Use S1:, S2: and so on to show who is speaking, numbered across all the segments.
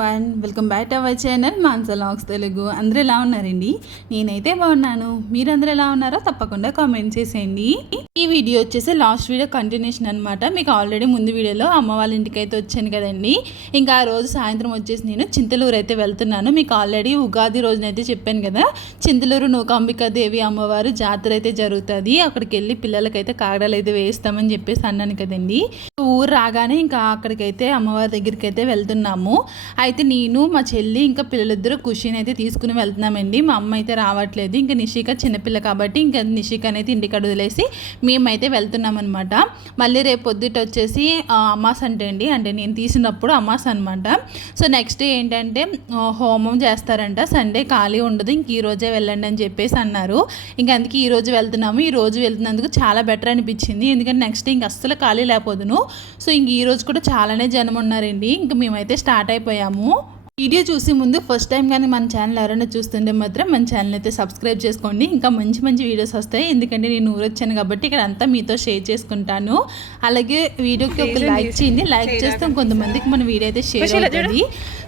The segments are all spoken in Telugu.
S1: One welcome back to our channel మాన్సలాగ్స్ Telugu అందరూ ఎలా ఉన్నారండి? నేనైతే బాగున్నాను. మీరందరూ ఎలా ఉన్నారో తప్పకుండా కామెంట్ చేసేయండి. ఈ వీడియో వచ్చేసి లాస్ట్ వీడియో కంటిన్యూషన్ అనమాట మీకు ఆల్రెడీ ముందు వీడియోలో అమ్మ వాళ్ళ ఇంటికి అయితే వచ్చాను కదండి. ఇంకా ఆ రోజు సాయంత్రం వచ్చేసి నేను చింతలూరు అయితే వెళ్తున్నాను. మీకు ఆల్రెడీ ఉగాది రోజునైతే చెప్పాను కదా. చింతలూరు నూకాంబికా దేవి అమ్మవారు జాతర అయితే జరుగుతుంది. అక్కడికి వెళ్ళి పిల్లలకైతే కాగడాలు అయితే వేస్తామని చెప్పేసి అన్నాను కదండి. ఊరు రాగానే ఇంకా అక్కడికైతే అమ్మవారి దగ్గరికి అయితే వెళ్తున్నాము. అయితే నేను మా చెల్లి ఇంకా పిల్లలిద్దరూ ఖుషిని అయితే తీసుకుని వెళ్తున్నామండి. మా అమ్మ అయితే రావట్లేదు. ఇంకా నిషిక చిన్నపిల్ల కాబట్టి ఇంకా నిషిక అయితే ఇంటికి వదిలేసి మేమైతే వెళ్తున్నాం అనమాట మళ్ళీ రేపు పొద్దుట వచ్చేసి ఆ, అంటే అండి. అంటే నేను తీసినప్పుడు అమాస్ అనమాట సో నెక్స్ట్ ఏంటంటే హోమం చేస్తారంట. సండే ఖాళీ ఉండదు. ఇంక ఈ రోజే వెళ్ళండి అని చెప్పేసి అన్నారు. ఇంకా అందుకే ఈ రోజు వెళ్తున్నాము. ఈ రోజు వెళ్తున్నందుకు చాలా బెటర్ అనిపించింది. ఎందుకంటే నెక్స్ట్ ఇంక అస్సలు ఖాళీ లేకపోదును. సో ఇంక ఈరోజు కూడా చాలానే జనం ఉన్నారండి. ఇంక మేమైతే స్టార్ట్ అయిపోయాము. వీడియో చూసి ముందు ఫస్ట్ టైం కానీ మన ఛానల్ ఎవరైనా చూస్తుంటే మాత్రం మన ఛానల్ అయితే సబ్స్క్రైబ్ చేసుకోండి. ఇంకా మంచి మంచి వీడియోస్ వస్తాయి. ఎందుకంటే నేను ఊరు వచ్చాను కాబట్టి ఇక్కడ అంతా మీతో షేర్ చేసుకుంటాను. అలాగే వీడియోకి ఒక లైక్ చేయండి. లైక్ చేస్తే కొంతమందికి మన వీడియో అయితే షేర్ అవుతుంది.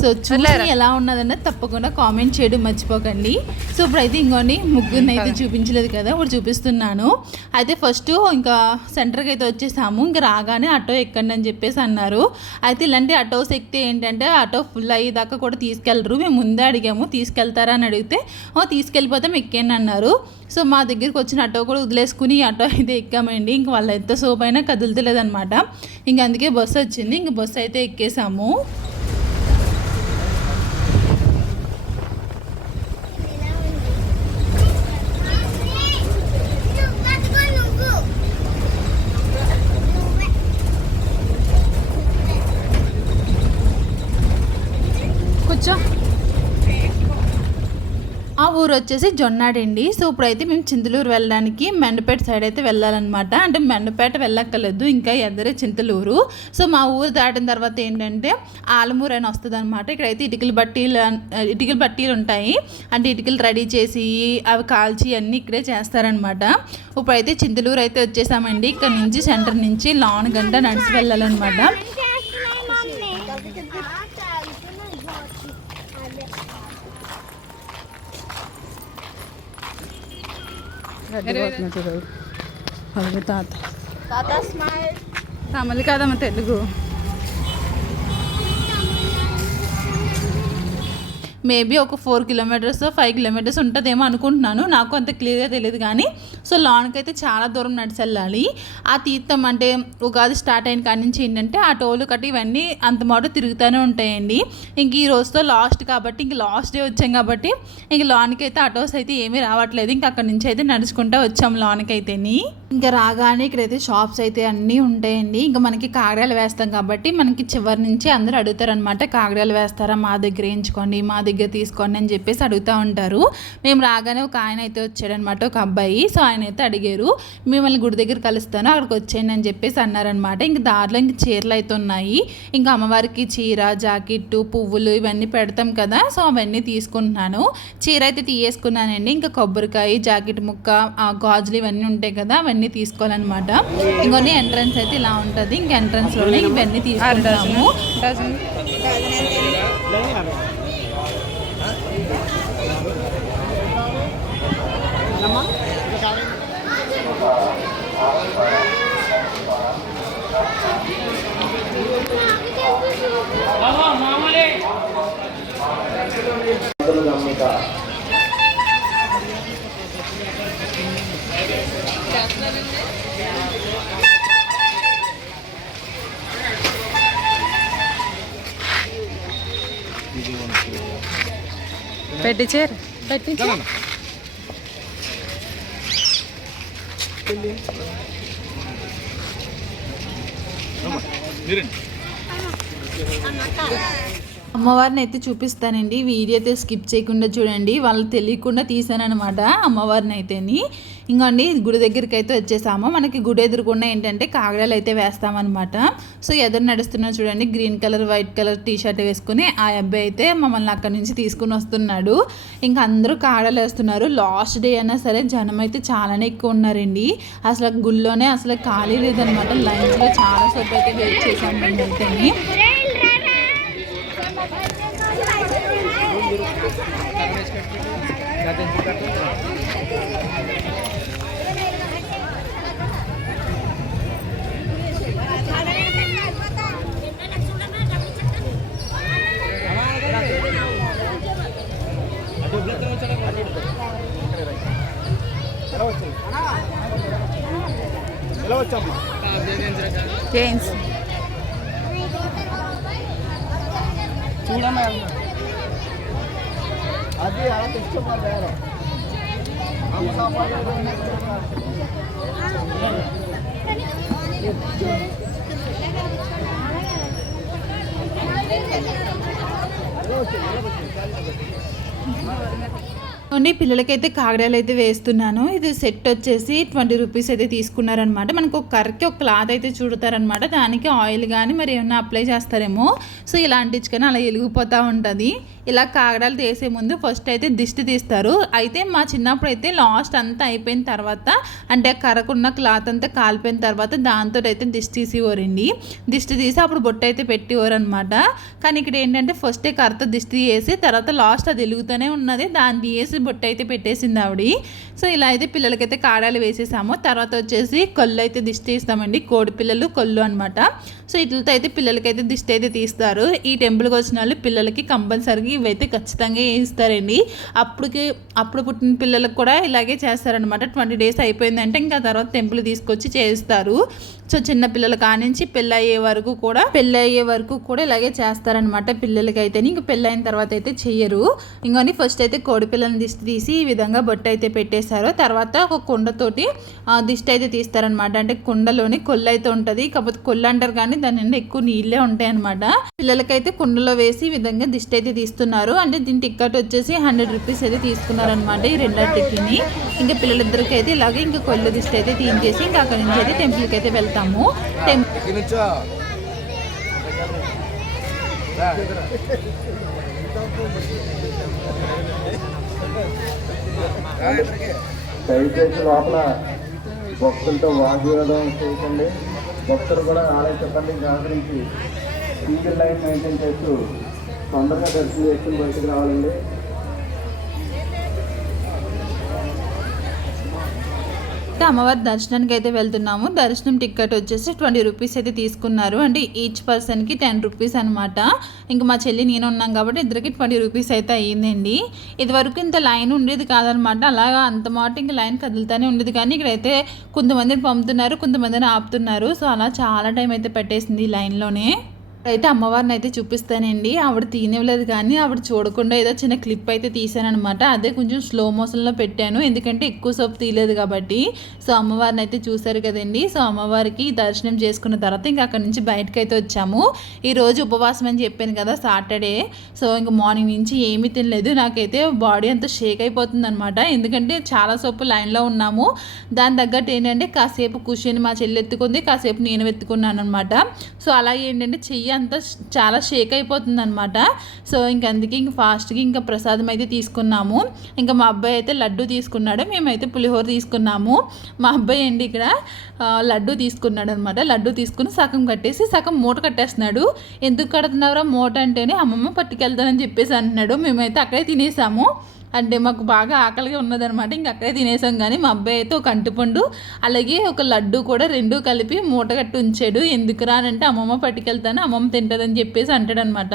S1: సో చూసి ఎలా ఉన్నదన్నది తప్పకుండా కామెంట్ చేయడం మర్చిపోకండి. సో ఇప్పుడైతే ఇంకోండి ముగ్గురిని అయితే చూపించలేదు కదా ఇప్పుడు చూపిస్తున్నాను. అయితే ఫస్ట్ ఇంకా సెంటర్కి అయితే వచ్చేసాము. ఇంకా రాగానే ఆటో ఎక్కండి అని చెప్పేసి అన్నారు. అయితే ఇలాంటి ఆటోస్ ఎక్కితే ఏంటంటే ఆటో ఫుల్ అయ్యేదాకా కూడా తీసుకెళ్ళరు. మేము ముందే అడిగాము తీసుకెళ్తారా? అని అడిగితే "ఓ, తీసుకెళ్ళిపోతాం ఎక్కండి అన్నారు సో మా దగ్గరికి వచ్చిన ఆటో కూడా వదిలేసుకుని ఈ ఆటో అయితే ఎక్కామండి. ఇంక వాళ్ళు ఎంత సోపు అయినా కదులుతలేదనమాట ఇంక అందుకే బస్సు వచ్చింది. ఇంక బస్సు అయితే ఎక్కేసాము. కూర్చో. ఆ ఊరు వచ్చేసి జొన్నాడండి సో ఇప్పుడైతే మేము చింతలూరు వెళ్ళడానికి మెండపేట సైడ్ అయితే వెళ్ళాలన్నమాట. అంటే మెండపేట వెళ్ళక్కర్లేదు ఇంకా ఎదరే చింతలూరు. సో మా ఊరు దాటిన తర్వాత ఏంటంటే ఆలమూరు అని వస్తుంది అనమాట ఇక్కడైతే ఇటుకల బట్టీలు ఇటుకల బట్టీలు ఉంటాయి. అంటే ఇటుకలు రెడీ చేసి అవి కాల్చి అన్నీ ఇక్కడే చేస్తారనమాట ఇప్పుడైతే చింతలూరు అయితే వచ్చేసామండి. ఇక్కడ నుంచి సెంటర్ నుంచి లాన్ గంట నడిచి వెళ్ళాలన్నమాట అవి తాత. తమలి కాదమ్మ తెలుగు. మేబీ ఒక ఫోర్ కిలోమీటర్స్ ఫైవ్ కిలోమీటర్స్ ఉంటుందేమో అనుకుంటున్నాను. నాకు అంత క్లియర్గా తెలియదు కానీ సో లాన్కి అయితే చాలా దూరం నడిచి వెళ్ళాలి ఆ తీర్థం అంటే ఉగాది స్టార్ట్ అయిన కాడి నుంచి ఏంటంటే ఆ టోలు కట్టి ఇవన్నీ అంత మాట తిరుగుతూనే ఉంటాయండి. ఇంక ఈ రోజుతో లాస్ట్ కాబట్టి ఇంక లాస్ట్ డే వచ్చాం కాబట్టి ఇంక లాన్కి అయితే ఆటోస్ అయితే ఏమీ రావట్లేదు. ఇంక అక్కడి నుంచి అయితే నడుచుకుంటూ వచ్చాం లాన్కి అయితేని ఇంకా రాగానే ఇక్కడైతే షాప్స్ అయితే అన్నీ ఉంటాయండి. ఇంకా మనకి కాగడాలు వేస్తాం కాబట్టి మనకి చివరి నుంచి అందరూ అడుగుతారనమాట కాగడాలు వేస్తారా? మా దగ్గర వేయించుకోండి మా దగ్గర తీసుకోండి అని చెప్పేసి అడుగుతూ ఉంటారు. మేము రాగానే ఒక ఆయన అయితే వచ్చాడనమాట ఒక అబ్బాయి. సో ఆయన అయితే అడిగారు మిమ్మల్ని గుడి దగ్గర కలుస్తాను అక్కడికి వచ్చేయండి అని చెప్పేసి అన్నారనమాట ఇంక దారిలో ఇంక చీరలు అయితే ఉన్నాయి. ఇంకా అమ్మవారికి చీర జాకెట్టు పువ్వులు ఇవన్నీ పెడతాం కదా. సో అవన్నీ తీసుకుంటున్నాను. చీర అయితే తీయేసుకున్నానండి. ఇంకా కొబ్బరికాయ జాకెట్ ముక్క ఆ గాజులు ఇవన్నీ ఉంటాయి కదా అవన్నీ తీసుకోవాలన్నమాట. ఇంకొన్ని ఎంట్రన్స్ అయితే ఇలా ఉంటుంది. ఇంక ఎంట్రన్స్లోనే ఇవన్నీ తీసుకుంటాము.
S2: పెట్టి చేర్
S1: పెట్టి అమ్మవారిని అయితే చూపిస్తానండి. వీడియో అయితే స్కిప్ చేయకుండా చూడండి. వాళ్ళు తెలియకుండా తీసానమాట అమ్మవారిని అయితేని. ఇంకోండి గుడి దగ్గరికి అయితే వచ్చేసాము. మనకి గుడి ఎదురుకుండా ఏంటంటే కాగడాలు అయితే వేస్తామన్నమాట. సో ఎదురు నడుస్తున్నా చూడండి green colour white colour T shirt వేసుకుని ఆ అబ్బాయి అయితే మమ్మల్ని అక్కడి నుంచి తీసుకుని వస్తున్నాడు. ఇంకా అందరూ కాగడాలు వేస్తున్నారు. లాస్ట్ డే అయినా సరే జనం అయితే చాలానే ఎక్కువ ఉన్నారండి. అసలు గుళ్ళోనే అసలు ఖాళీ లేదనమాట లైన్స్లో చాలా సేపు అయితే వెయిట్ చేశాను మేము అయితేని
S2: ఎలా వచ్చామ్మా
S1: జేమ్స్
S2: చూడమ్మా అది అలా తెచ్చమ్మా వేరే. అమ్మ సాంబార్
S1: ఓన్లీ పిల్లలకైతే కాగడాలు అయితే వేస్తున్నాను. ఇది సెట్ వచ్చేసి ట్వంటీ రూపీస్ అయితే తీసుకున్నారనమాట మనకు ఒక కర్రకి ఒక క్లాత్ అయితే చూడతారనమాట దానికి ఆయిల్ కానీ మరి ఏమైనా అప్లై చేస్తారేమో. సో ఇలాంటి కానీ అలా వెలిగిపోతూ ఉంటుంది. ఇలా కాగడాలు తీసే ముందు ఫస్ట్ అయితే దిష్టి తీస్తారు. అయితే మా చిన్నప్పుడు అయితే లాస్ట్ అంతా అయిపోయిన తర్వాత అంటే కర్రకున్న క్లాత్ అంతా కాలిపోయిన తర్వాత దాంతో అయితే దిష్టి తీసేవారండి. దిష్టి తీసి అప్పుడు బొట్టు అయితే పెట్టేవారు అనమాట కానీ ఇక్కడ ఏంటంటే ఫస్టే కర్రతో దిష్టి వేసి తర్వాత లాస్ట్ అది వెలుగుతూనే ఉన్నది. దాన్ని వేసి బొట్టు అయితే పెట్టేసింది ఆవిడ. సో ఇలా అయితే పిల్లలకైతే కాడాలు వేసేసాము. తర్వాత వచ్చేసి కొల్లు అయితే దిష్టి ఇస్తామండి కోడి పిల్లలు కొల్లు అనమాట సో ఇట్లతో అయితే పిల్లలకైతే దిష్టి అయితే తీస్తారు. ఈ టెంపుల్కి వచ్చిన వాళ్ళు పిల్లలకి కంపల్సరీగా ఇవైతే ఖచ్చితంగా వేయిస్తారండి అప్పటికి అప్పుడు పుట్టిన పిల్లలకు కూడా ఇలాగే చేస్తారనమాట ట్వంటీ డేస్ అయిపోయిందంటే ఇంకా తర్వాత టెంపుల్ తీసుకొచ్చి చేస్తారు. సో చిన్న పిల్లల కానించి పెళ్ళి అయ్యే వరకు కూడా పెళ్ళి అయ్యే వరకు కూడా ఇలాగే చేస్తారనమాట పిల్లలకి అయితే ఇంక పెళ్ళి అయిన తర్వాత అయితే చెయ్యరు. ఇంకొని ఫస్ట్ అయితే కోడి పిల్లల్ని దిష్టి తీసి ఈ విధంగా బొట్టు అయితే పెట్టేశారు. తర్వాత ఒక కుండతోటి దిష్టి అయితే తీస్తారనమాట అంటే కుండలోని కొల్లు అయితే ఉంటుంది. కాకపోతే కొల్లు అంటారు కానీ దాని నిండా ఎక్కువ నీళ్ళే ఉంటాయి అనమాట పిల్లలకైతే కుండలో వేసి ఈ విధంగా దిష్టి అయితే తీస్తున్నారు. అంటే దీని టికెట్ వచ్చేసి హండ్రెడ్ రూపీస్ అయితే తీసుకున్నారనమాట ఈ రెండింటికి ఇంకా పిల్లలిద్దరికి అయితే ఇలాగే ఇంకా కొల్లు దిష్టి అయితే తీయించేసి ఇంకా అక్కడి నుంచి అయితే టెంపుల్కి అయితే వెళ్తాము. టెంపుల్
S2: నుంచో దయచేసి లోపల భక్తులతో వాగ్విరోధం చేయకండి. భక్తులు కూడా ఆలయ సిబ్బందిని సహకరించి సింగిల్ లైన్ మెయింటైన్ చేస్తూ తొందరగా దర్శనం చేసుకుని బయటకు రావాలండి.
S1: అమ్మవారి దర్శనానికి అయితే వెళ్తున్నాము. దర్శనం టికెట్ వచ్చేసి ట్వంటీ రూపీస్ అయితే తీసుకున్నారు. అంటే ఈచ్ పర్సన్కి టెన్ రూపీస్ అనమాట ఇంకా మా చెల్లి నేను ఉన్నాం కాబట్టి ఇద్దరికి ట్వంటీ రూపీస్ అయితే అయ్యిందండి. ఇదివరకు ఇంత లైన్ ఉండేది కాదనమాట అలాగా అంత మాట ఇంకా లైన్ కదులుతూనే ఉండేది. కానీ ఇక్కడైతే కొంతమందిని పంపుతున్నారు కొంతమందిని ఆపుతున్నారు. సో అలా చాలా టైం అయితే పెట్టేసింది ఈ లైన్లోనే. అయితే అమ్మవారిని అయితే చూపిస్తానండి. ఆవిడ తీనివ్వలేదు కానీ ఆవిడ చూడకుండా ఏదో చిన్న క్లిప్ అయితే తీసానమాట అదే కొంచెం స్లో మోషన్లో పెట్టాను. ఎందుకంటే ఎక్కువ సేపు తీయలేదు కాబట్టి. సో అమ్మవారిని అయితే చూశారు కదండి. సో అమ్మవారికి దర్శనం చేసుకున్న తర్వాత ఇంకా అక్కడ నుంచి బయటకు అయితే వచ్చాము ఈరోజు ఉపవాసం అని చెప్పాను కదా సాటర్డే. సో ఇంకా మార్నింగ్ నుంచి ఏమీ తినలేదు. నాకైతే బాడీ అంతా షేక్ అయిపోతుంది అనమాట ఎందుకంటే చాలా సేపు లైన్లో ఉన్నాము. దాని తగ్గట్టు ఏంటంటే కాసేపు కుషిని మా చెల్లి ఎత్తుకుంది కాసేపు నేను ఎత్తుకున్నాను అనమాట సో అలా ఏంటంటే చెయ్యి అంతా చాలా షేక్ అయిపోతుంది అనమాట సో ఇంక అందుకే ఇంక ఫాస్ట్గా ఇంకా ప్రసాదం అయితే తీసుకున్నాము. ఇంకా మా అబ్బాయి అయితే లడ్డు తీసుకున్నాడు మేమైతే పులిహోర తీసుకున్నాము. మా అబ్బాయి అండి ఇక్కడ లడ్డు తీసుకున్నాడు అనమాట లడ్డు తీసుకుని సగం కట్టేసి సగం మూట కట్టేస్తున్నాడు. ఎందుకు కడుతున్నావురా మూట? అంటేనే అమ్మమ్మ పట్టుకెళ్తానని చెప్పేసి అంటున్నాడు మేమైతే అక్కడే తినేసాము. అంటే మాకు బాగా ఆకలిగా ఉన్నదనమాట ఇంక అక్కడే తినేసాం కానీ మా అబ్బాయి అయితే ఒక అంటుపండు అలాగే ఒక లడ్డు కూడా రెండు కలిపి మూట కట్టి ఉంచాడు. ఎందుకురా అని అంటే అమ్మమ్మ పట్టుకెళ్తాను అమ్మమ్మ తింటుందని చెప్పేసి అంటాడనమాట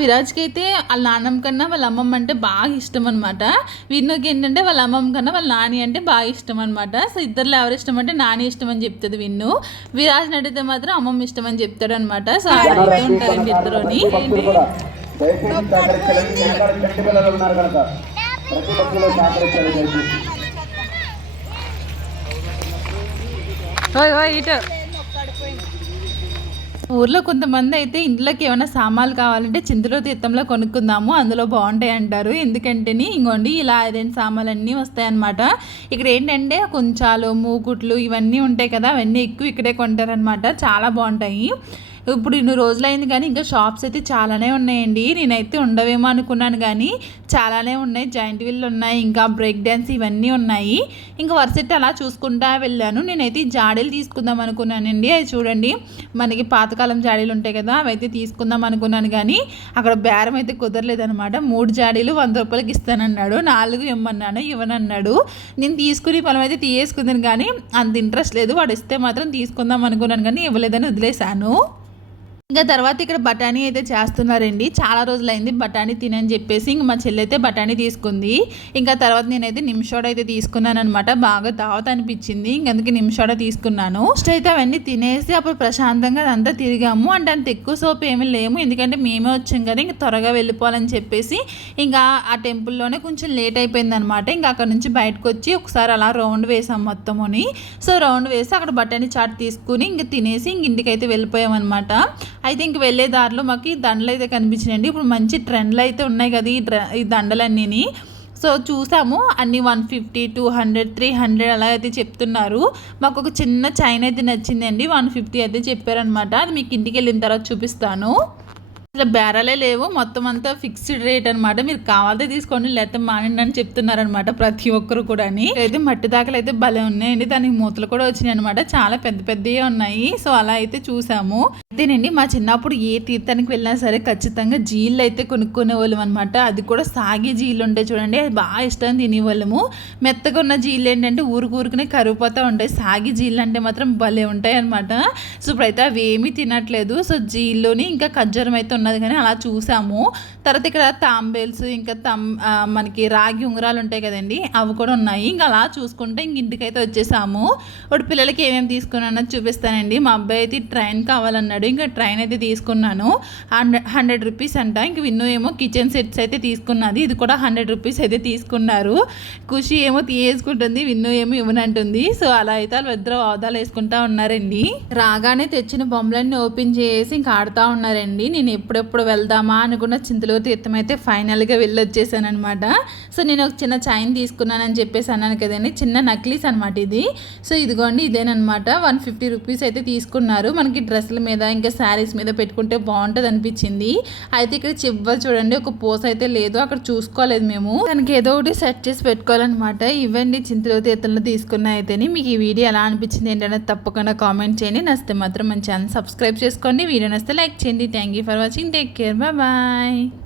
S1: విరాజ్కి అయితే వాళ్ళ నాన్నమ్మ కన్నా వాళ్ళ అమ్మమ్మ అంటే బాగా ఇష్టం అనమాట విన్నోకి ఏంటంటే వాళ్ళ అమ్మమ్మ కన్నా వాళ్ళ నాని అంటే బాగా ఇష్టం అనమాట సో ఇద్దరు ఎవరు ఇష్టం అంటే నాని ఇష్టం అని చెప్తుంది విన్ను. విరాజ్ని అడిగితే మాత్రం అమ్మమ్మ ఇష్టం అని చెప్తాడు అనమాట సో అలా ఉంటారండి ఇద్దరుని.
S2: ప్రతి ఒక్కరూ సహకరించాలి దయచేసి
S1: ఊర్లో కొంతమంది అయితే ఇంట్లోకి ఏమైనా సామాన్లు కావాలంటే చింతలో తీర్థంలో కొనుక్కుందాము అందులో బాగుంటాయి అంటారు. ఎందుకంటేనే ఇంకోండి ఇలా ఐదైదు సామాన్లు అన్నీ వస్తాయన్నమాట. ఇక్కడ ఏంటంటే కొంచాలు మూకుట్లు ఇవన్నీ ఉంటాయి కదా అవన్నీ ఎక్కువ ఇక్కడే కొంటారనమాట చాలా బాగుంటాయి. ఇప్పుడు ఇన్ని రోజులైంది కానీ ఇంకా షాప్స్ అయితే చాలానే ఉన్నాయండి. నేనైతే ఉండవేమో అనుకున్నాను కానీ చాలానే ఉన్నాయి. జాయింట్ వీల్ ఉన్నాయి ఇంకా బ్రేక్ డ్యాన్స్ ఇవన్నీ ఉన్నాయి. ఇంకా వరుసెట్ అలా చూసుకుంటా వెళ్ళాను. నేనైతే ఈ జాడీలు తీసుకుందాం అనుకున్నానండి. అవి చూడండి మనకి పాతకాలం జాడీలు ఉంటాయి కదా అవి అయితే తీసుకుందాం అనుకున్నాను కానీ అక్కడ బేరం అయితే కుదరలేదనమాట మూడు జాడీలు వంద రూపాయలకి ఇస్తానన్నాడు. నాలుగు ఇవ్వమన్నాను ఇవ్వనన్నాడు. నేను తీసుకుని పొలం అయితే తీయేసుకుందాను కానీ అంత ఇంట్రెస్ట్ లేదు. వాడు ఇస్తే మాత్రం తీసుకుందాం అనుకున్నాను కానీ ఇవ్వలేదని వదిలేశాను. ఇంకా తర్వాత ఇక్కడ బఠానీ అయితే చేస్తున్నారండి. చాలా రోజులైంది బఠానీ తినని చెప్పేసి ఇంక మా చెల్లి అయితే బఠానీ తీసుకుంది. ఇంకా తర్వాత నేనైతే నిమిషోడ అయితే తీసుకున్నాను అనమాట బాగా దావత అనిపించింది ఇంకందుకే నిమిషోడ తీసుకున్నాను. ఫస్ట్ అయితే అవన్నీ తినేసి అప్పుడు ప్రశాంతంగా అదంతా తిరిగాము. అంటే అంత ఎక్కువ సోపు ఏమీ లేము. ఎందుకంటే మేమే వచ్చాం కదా ఇంకా త్వరగా వెళ్ళిపోవాలని చెప్పేసి ఇంకా ఆ టెంపుల్లోనే కొంచెం లేట్ అయిపోయింది అనమాట ఇంకా అక్కడ నుంచి బయటకు వచ్చి ఒకసారి అలా రౌండ్ వేసాం మొత్తముని సో రౌండ్ వేసి అక్కడ బఠానీ చాట్ తీసుకుని ఇంక తినేసి ఇంక ఇంటికైతే వెళ్ళిపోయాం అనమాట అయితే ఇంక వెళ్ళే దారిలో మాకు ఈ దండలు అయితే కనిపించినాయండి. ఇప్పుడు మంచి ట్రెండ్లు అయితే ఉన్నాయి కదా ఈ డ్ర ఈ దండలన్నీని. సో చూసాము అన్ని one fifty two hundred three hundred అలా అయితే చెప్తున్నారు. మాకు ఒక చిన్న చైన్ అయితే నచ్చిందండి. వన్ ఫిఫ్టీ అయితే చెప్పారనమాట అది మీకు ఇంటికి వెళ్ళిన తర్వాత చూపిస్తాను. అసలు బేరాలే లేవు. మొత్తం అంతా ఫిక్స్డ్ రేట్ అనమాట మీరు కావాలంటే తీసుకోండి లేకపోతే మానండి అని చెప్తున్నారనమాట ప్రతి ఒక్కరు కూడా అయితే మట్టి దాకలు అయితే భలే ఉన్నాయండి. దానికి మూతలు కూడా వచ్చినాయి అనమాట చాలా పెద్ద పెద్దవి ఉన్నాయి. సో అలా అయితే చూసాము. అంతేనండి మా చిన్నప్పుడు ఏ తీర్థానికి వెళ్ళినా సరే ఖచ్చితంగా జీళ్ళు అయితే కొనుక్కునే వాళ్ళం అనమాట అది కూడా సాగే జీళ్ళు ఉంటాయి చూడండి అది బాగా ఇష్టం తినేవాళ్ళము. మెత్తగా ఉన్న జీళ్ళు ఏంటంటే ఊరుకూరుకునే కరిగిపోతూ ఉంటాయి. సాగి జీళ్ళు అంటే మాత్రం భలే ఉంటాయి అనమాట సో ఇప్పుడైతే అవి ఏమీ తినట్లేదు. సో జీల్లోని ఇంకా ఖజ్జరం అయితే ఉన్నది కానీ అలా చూసాము. తర్వాత ఇక్కడ తాంబేల్స్ ఇంకా తమ్ మనకి రాగి ఉంగరాలు ఉంటాయి కదండి అవి కూడా ఉన్నాయి. ఇంకా అలా చూసుకుంటే ఇంక ఇంటికైతే వచ్చేసాము. ఇప్పుడు పిల్లలకి ఏమేమి తీసుకున్నానో చూపిస్తానండి. మా అబ్బాయి అయితే ట్రైన్ కావాలన్నాడు. ఇంకా ట్రైన్ అయితే తీసుకున్నాను. హండ్రెడ్ హండ్రెడ్ రూపీస్ అంట. ఇంక విన్ను ఏమో కిచెన్ సెట్స్ అయితే తీసుకున్నది. ఇది కూడా హండ్రెడ్ రూపీస్ అయితే తీసుకున్నారు. ఖుషి ఏమో తీయేసుకుంటుంది. విన్ను ఏమో ఇవ్వనంటుంది. సో అలా అయితే వాళ్ళు ఇద్దరు అవదాలు వేసుకుంటా ఉన్నారండి. రాగానే తెచ్చిన బొమ్మలన్నీ ఓపెన్ చేసి ఇంకా ఆడుతూ ఉన్నారండి. నేను ఎప్పుడెప్పుడు వెళ్దామా అనుకున్న చింతలు తీర్థం అయితే ఫైనల్గా వెళ్ళొచ్చేసాను అనమాట సో నేను ఒక చిన్న చైన్ తీసుకున్నానని చెప్పేసి అన్నాను కదండి. చిన్న నక్లీస్ అనమాట ఇది. సో ఇదిగోండి ఇదేనమాట వన్ ఫిఫ్టీ రూపీస్ అయితే తీసుకున్నారు. మనకి డ్రెస్సుల మీద ఇంకా శారీస్ మీద పెట్టుకుంటే బాగుంటుంది అనిపించింది. అయితే ఇక్కడ చివరి చూడండి ఒక పోస్ అయితే లేదు. అక్కడ చూసుకోలేదు మేము. దానికి ఏదో ఒకటి సెట్ చేసి పెట్టుకోవాలన్నమాట. ఇవ్వండి చింతలు తీర్థంలో తీసుకున్న అయితేనే మీకు ఈ వీడియో ఎలా అనిపించింది ఏంటంటే తప్పకుండా కామెంట్ చేయండి. నచ్చితే మాత్రం మన ఛానల్ సబ్స్క్రైబ్ చేసుకోండి. వీడియో నచ్చితే లైక్ చేయండి. Thank you for watching take care bye